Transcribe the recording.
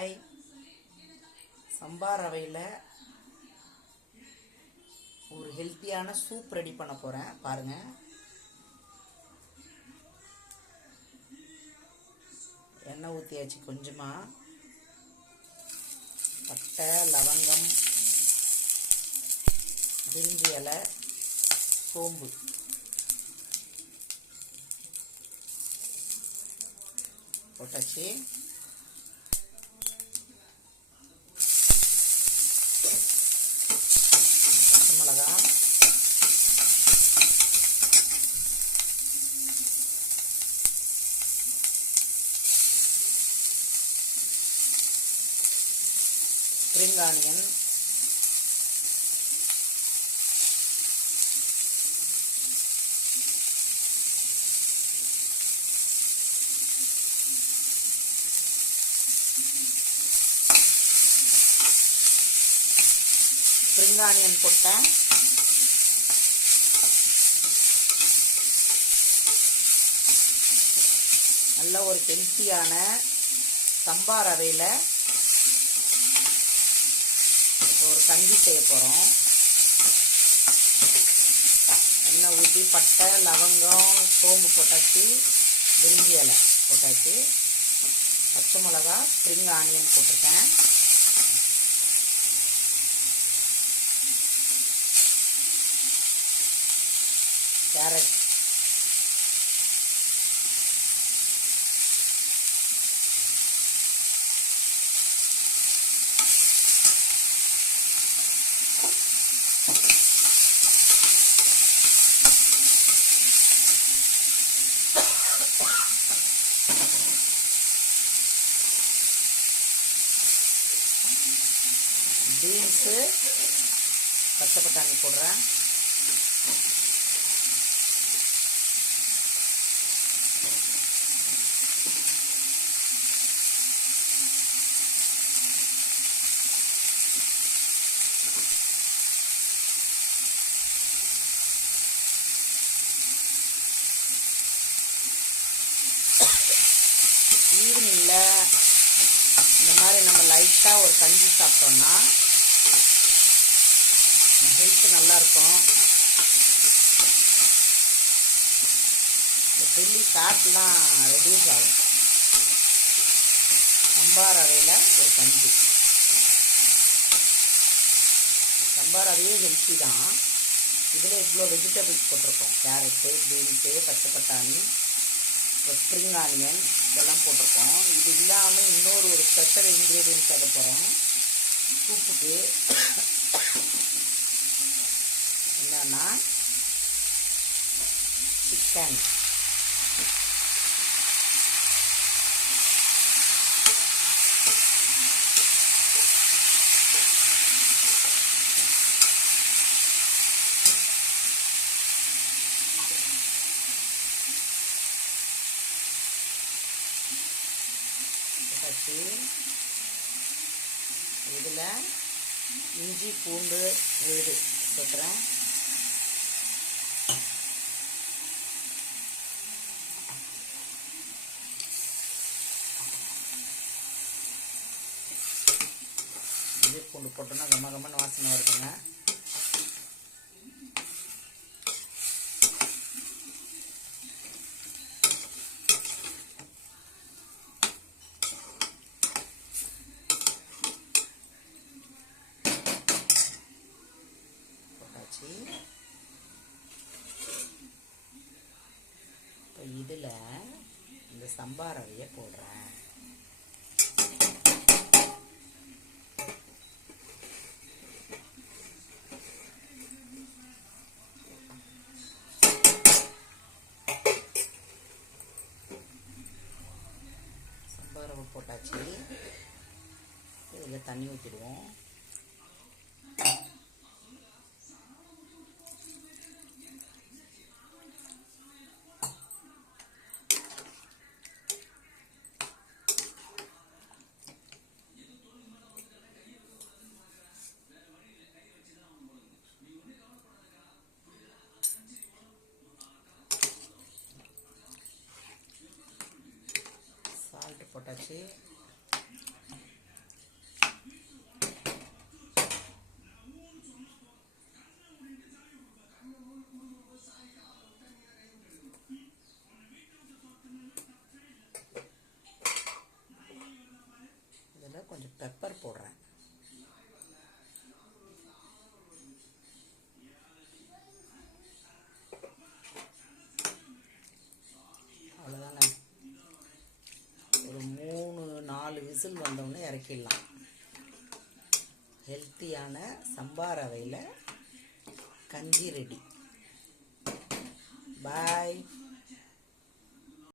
Hi, சம்பா ரவையில் ஒரு ஹெல்த்தியான soup ready பண்ண போகிறேன் பாருங்கள். எண்ணெய் ஊற்றியாச்சு, கொஞ்சமாக பட்டை, லவங்கம், பிரிஞ்சி இலை, சோம்பு போட்டாச்சு. பச்சை மிளகா, ஸ்ப்ரிங் ஆனியன், ஸ்ப்ரிங் ஆனியன் போட்டேன். நல்ல ஒரு ஹெல்த்தியான சம்பா ரவையில் ஒரு கஞ்சி செய்ய போகிறோம். எண்ணெய் ஊற்றி பட்டை, லவங்கம், சோம்பு போட்டாச்சு, பிரிஞ்சி இலை போட்டாச்சு, பச்சை மிளகா, ஸ்ப்ரிங் ஆனியன் போட்டிருக்கேன். கேரட், பீன்ஸு, பச்சை பட்டாணி போடுறேன். ஈவினிங்கில் இந்த மாதிரி நம்ம லைட்டாக ஒரு கஞ்சி சாப்பிட்டோம்னா ஹெல்த் நல்லாயிருக்கும். இந்த டெல்லி ஃபேட்லாம் ரெடியூஸ் ஆகும். சம்பா ரவையில் ஒரு கஞ்சி. சம்பா ரவையே ஹெல்த்தி தான். இதில் இவ்வளோ வெஜிடபிள்ஸ் போட்டிருக்கோம். கேரட்டு, பீன்ஸு, பச்சை பட்டாணி, ஸ்ப்ரிங் ஆனியன் இதெல்லாம் போட்டிருக்கோம். இது இல்லாமல் இன்னொரு ஒரு ஸ்பெஷல் இன்க்ரீடியன்ட் சேர்க்க போகிறோம் சூப்புக்கு. என்னன்னா சிக்கன். இதில் இஞ்சி, பூண்டு, விழுது போட்டுறேன். இஞ்சி பூண்டு போட்டோன்னா கம்மன்னு வாசனை வருதுங்க. இப்போ இதில் இந்த சம்பா ரவையை போடுறேன். சம்பா ரவை போட்டாச்சு. இதில் தண்ணி ஊற்றிடுவோம். போட்டாச்சு. விசில் வந்தோடனே இறக்கிடலாம். ஹெல்த்தியான சம்பா ரவையில் கஞ்சி ரெடி. பாய்.